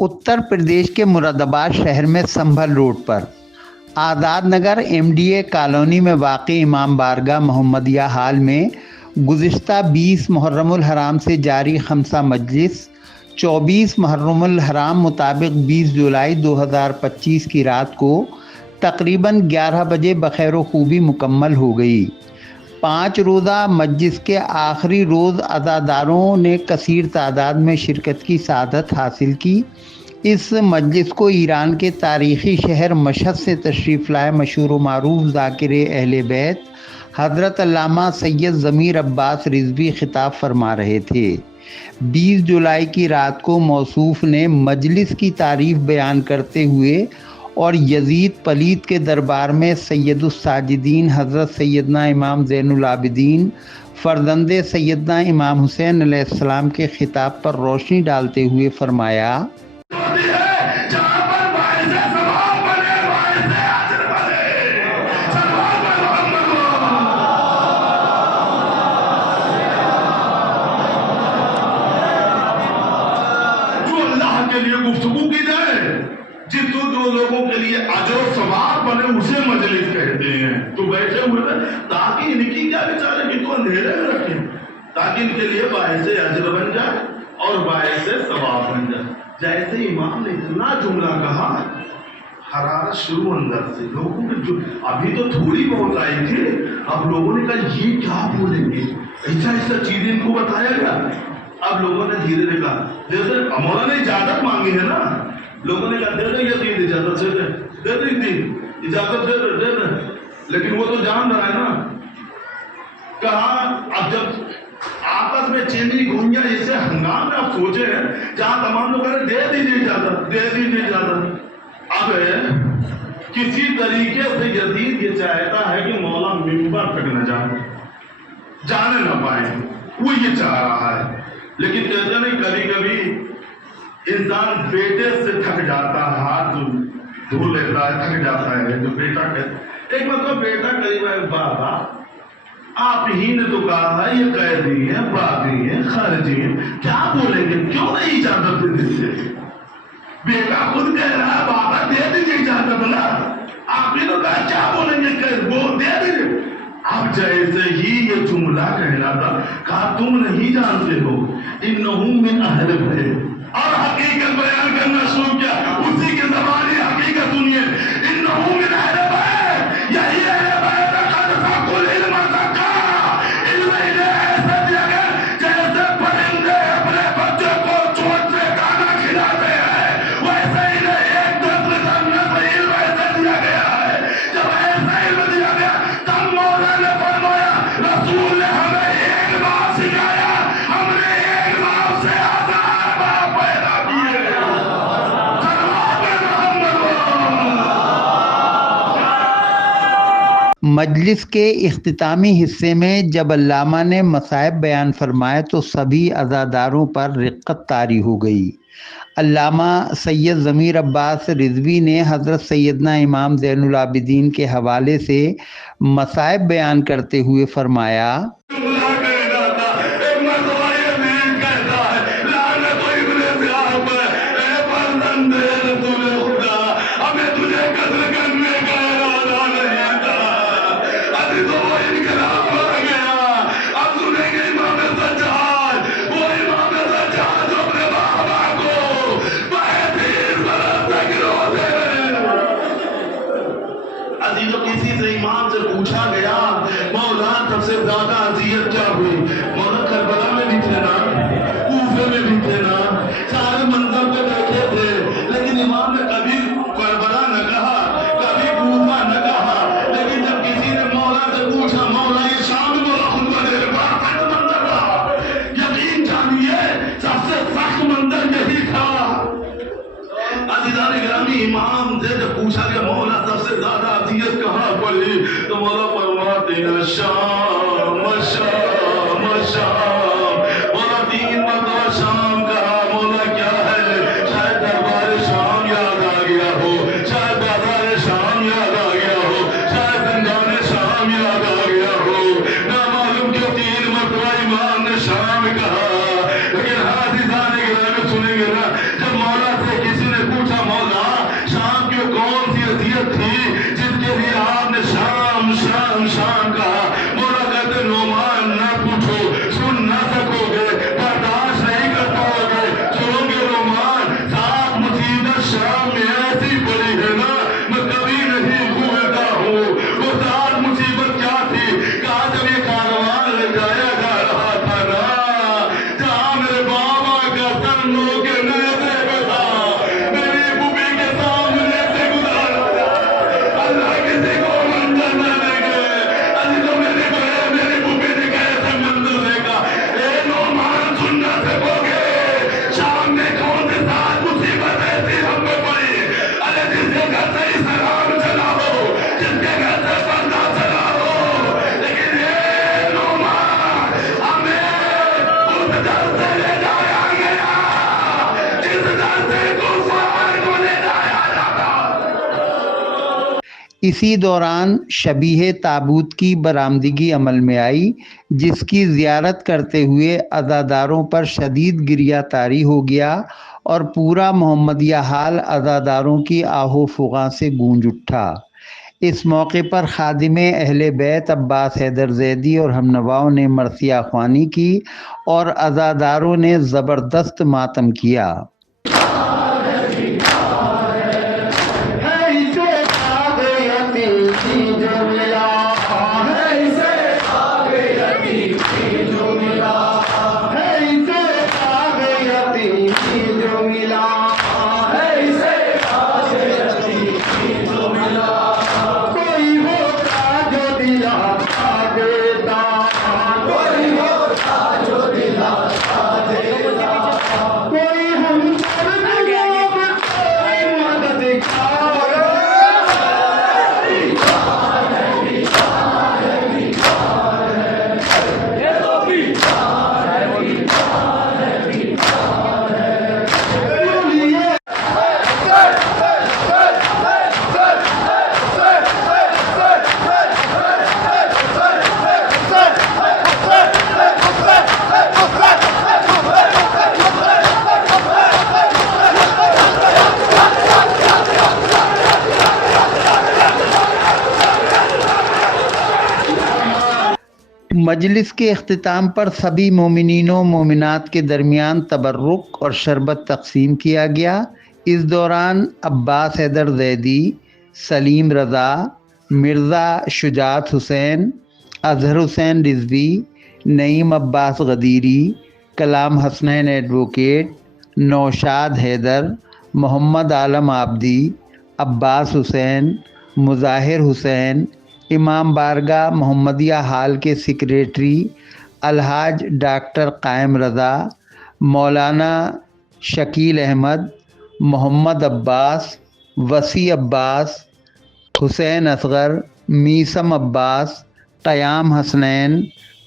उत्तर प्रदेश के मुरादाबाद शहर में संभल रोड पर आज़ाद नगर MDA कॉलोनी में वाक़ई इमाम बारगाह मोहम्मदिया हाल में गुज़िश्ता 20 मुहर्रमुल हराम से जारी खमसा मजलिस 24 मुहर्रमुल हराम मुताबिक 20 जुलाई 2025 की रात को तकरीबन 11 बजे बखैर खूबी मुकम्मल हो गई। 5 रोज़ा मजलिस के आखिरी रोज़ अज़ादारों ने कसीर तादाद में शिरकत की सआदत हासिल की। इस मजलिस को ईरान के तारीख़ी शहर मशहद से तशरीफ़ लाए मशहूर व मारूफ ज़ाकिर अहले बैत हज़रत अल्लामा सैयद ज़मीर अब्बास रिज़वी खिताब फरमा रहे थे। 20 जुलाई की रात को मौसूफ़ ने मजलिस की तारीफ़ बयान करते हुए और यजीद पलीद के दरबार में सैयदुस साजिदीन हज़रत सैयदना इमाम ज़ैनुल आबिदीन फ़र्जंदे सैयदना इमाम हुसैन अलैहिस्सलाम के खिताब पर रोशनी डालते हुए फरमाया, जो लोगों के लिए अजर सवाब बने उसे मजलिस कहते हैं। तो बैठे हुए थे ताकि इनकी क्या बेचारे की तो अंधेरे में रखे, ताकि इनके लिए बायसे अजर बन जाए और बायसे सवाब बन जाए। जैसे इमाम ने इतना जुमला कहा, हरारत शुरू अंदर से लोगों ने जो अभी तो थोड़ी बहुत आई थी, अब लोगों ने कहा ये क्या बोलेंगे, ऐसा ऐसा चीजें इनको बताया गया। अब लोगों ने धीरे धीरे कहा, जैसे मौला ने इजाजत मांगी है ना, लोगों ने कहा दे दे ये इजाजत दे दे इजाजत दे दे, लेकिन वो तो जान रहा है ना। कहा अब जब आपस में चीनी गुंजा जैसे हंगाम में आप सोचे हैं, जहां तमाम लोग कह दे दीजिए इजाजत। अब किसी तरीके से यजीद ये चाहता है कि मौला मिंबर तक न जाने न पाए, वो ये चाह रहा है। लेकिन कहते नहीं, कभी कभी इंसान बेटे से थक जाता है, हाथ धो लेता है, थक जाता है। जो बेटा कहता, एक मतलब बेटा करीब है, बाबा आप ही ने तो कहा है ये कैदी है, बागी है, खारिजी है, क्या बोलेंगे, क्यों नहीं इजाजत दे दीजिए। बेटा खुद कह रहा है बाबा दे दीजिए इजाजत ना, आप ही तो कहा क्या बोलेंगे, वो दे दीजिए। अब जैसे ही ये जुमला कहना था, कहा तुम नहीं जानते हो इन्नहुम मिन अहल बैत, और हकीकत बयान करना शुरू किया। उसी के ज़बानी हकीकत सुनिए, इन्नहुम मिन अहल बैत, यही अहल बैत कद सकुल इल्म सका, इल्म इन्हें ऐसे दिया गया जैसे परिंदे अपने बच्चे को चोट से दाना खिलाते हैं, वैसे इन्हें एक नस्ल दर नस्ल इल्म ऐसे दिया गया है। जब ऐसा इल्म दिया गया तब मौला ने फरमाया, रसूल ने हमें एक बात सिखाया, हमने एक बात से हजार बात पैदा किए। मजलिस के इख्तितामी हिस्से में जब अल्लामा ने मसाइब बयान फरमाए तो सभी अज़ादारों पर रिक्कत तारी हो गई। अल्लामा सैयद ज़मीर अब्बास रिज़वी ने हज़रत सैयदना इमाम ज़ैनुल आबिदीन के हवाले से मसाइब बयान करते हुए फरमाया, किसी से इमाम से पूछा गया, मौला सबसे ज्यादा अजियत क्या हुई? मौला करबला में भी थे ना, कूफे में भी थे ना, सारे मंजर पे बैठे थे, लेकिन इमाम ने कभी करबला न कहा, कभी कूफा न कहा। लेकिन जब किसी ने मौला से पूछा, मौला ये शाम में बोला खुतबा दे रहे, बड़ा सख्त मंजर था, यकीन जानिए सबसे सख्त मंजर यही था। अज़ीज़ान गिरामी, इमाम से जब पूछा कि मौला सबसे ज्यादा अजियत कहाँ पड़ी, तो मौला फरमाते हैं शाम शाम اسی دوران شبیہ تابوت کی برآمدگی عمل میں آئی، جس کی زیارت کرتے ہوئے عزاداروں پر شدید گریہ طاری ہو گیا اور پورا محمدیہ حال عزاداروں کی آہ و فغاں سے گونج اٹھا۔ اس موقع پر خادم اہل بیت عباس حیدر زیدی اور ہم نواؤں نے مرثیہ خوانی کی اور عزاداروں نے زبردست ماتم کیا۔ مجلس کے اختتام پر سبھی مومنین و مومنات کے درمیان تبرک اور شربت تقسیم کیا گیا۔ اس دوران عباس حیدر زیدی، سلیم رضا، مرزا شجاعت حسین، اظہر حسین رضوی، نعیم عباس غدیری، کلام حسنین ایڈوکیٹ، نوشاد حیدر، محمد عالم عابدی، عباس حسین، مظاہر حسین، امام بارگاہ محمدیہ حال کے سیکریٹری الحاج ڈاکٹر قائم رضا، مولانا شکیل احمد، محمد عباس، وسیع عباس، حسین اصغر، میثم عباس، قیام حسنین،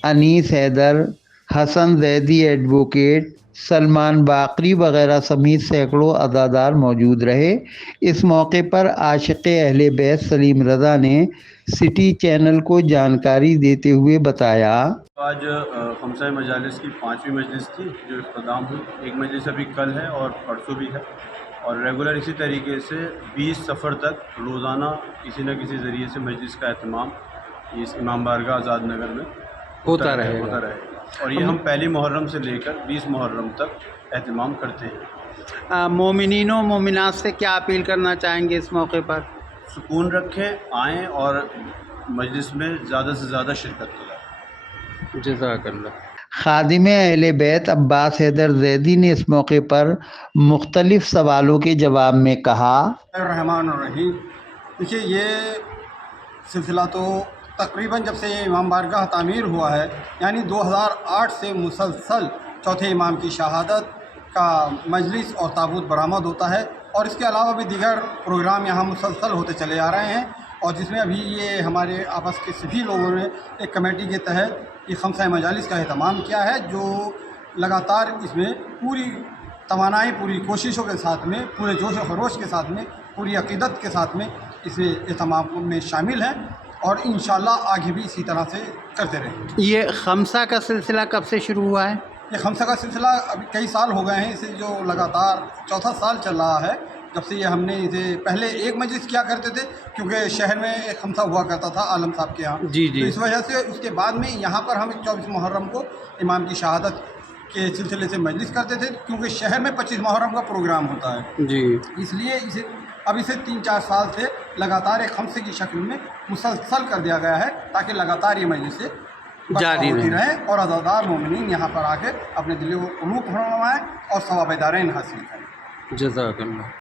انیس حیدر، حسن زیدی ایڈوکیٹ، سلمان باقری وغیرہ سمیت سینکڑوں عزادار موجود رہے۔ اس موقع پر عاشق اہل بیت سلیم رضا نے سٹی چینل کو جانکاری دیتے ہوئے بتایا، آج خمسہ مجالس کی 5ویں مجلس تھی جو اختتام ہوئی۔ ایک مجلس ابھی کل ہے اور پرسوں بھی ہے، اور ریگولر اسی طریقے سے 20 سفر تک روزانہ کسی نہ کسی ذریعے سے مجلس کا اہتمام اس امام بارگاہ آزاد نگر میں ہوتا رہے گا، اور یہ ہم پہلی محرم سے لے کر 20 محرم تک اہتمام کرتے ہیں۔ مومنین و مومنات سے کیا اپیل کرنا چاہیں گے اس موقع پر؟ سکون رکھیں، آئیں اور مجلس میں زیادہ سے زیادہ شرکت کریں۔ جزاک اللہ۔ خادم اہل بیت عباس حیدر زیدی نے اس موقع پر مختلف سوالوں کے جواب میں کہا، الرحمن الرحیم۔ دیکھیے، یہ سلسلہ تو تقریباً جب سے یہ امام بارگاہ تعمیر ہوا ہے، یعنی 2008 سے مسلسل چوتھے امام کی شہادت کا مجلس اور تابوت برآمد ہوتا ہے، اور اس کے علاوہ بھی دیگر پروگرام یہاں مسلسل ہوتے چلے آ رہے ہیں، اور جس میں ابھی یہ ہمارے آپس کے سبھی لوگوں نے ایک کمیٹی کے تحت یہ خمسہ مجالس کا اہتمام کیا ہے، جو لگاتار اس میں پوری توانائی، پوری کوششوں کے ساتھ میں، پورے جوش و خروش کے ساتھ میں، پوری عقیدت کے ساتھ میں اس اہتمام میں شامل ہیں، اور انشاءاللہ آگے بھی اسی طرح سے کرتے رہیں گے۔ یہ خمسہ کا سلسلہ کب سے شروع ہوا ہے؟ یہ خمسہ کا سلسلہ ابھی کئی سال ہو گئے ہیں، اسے جو لگاتار چوتھا سال چل رہا ہے جب سے یہ ہم نے اسے پہلے ایک مجلس کیا کرتے تھے، کیونکہ شہر میں ایک خمسہ ہوا کرتا تھا عالم صاحب کے یہاں، تو اس وجہ سے اس کے بعد میں یہاں پر ہم 24 محرم کو امام کی شہادت کے سلسلے سے مجلس کرتے تھے، کیونکہ شہر میں 25 محرم کا پروگرام ہوتا ہے، اس لیے اسے 3-4 سال سے لگاتار ایک خمسے کی شکل میں مسلسل کر دیا گیا ہے، تاکہ لگاتار یہ مجلس جاری ہوتی رہے اور عزادار مومنین یہاں پر آ کے اپنے دل و قلوب بھروائیں اور ثواب دارین حاصل کریں۔ جزاک اللہ۔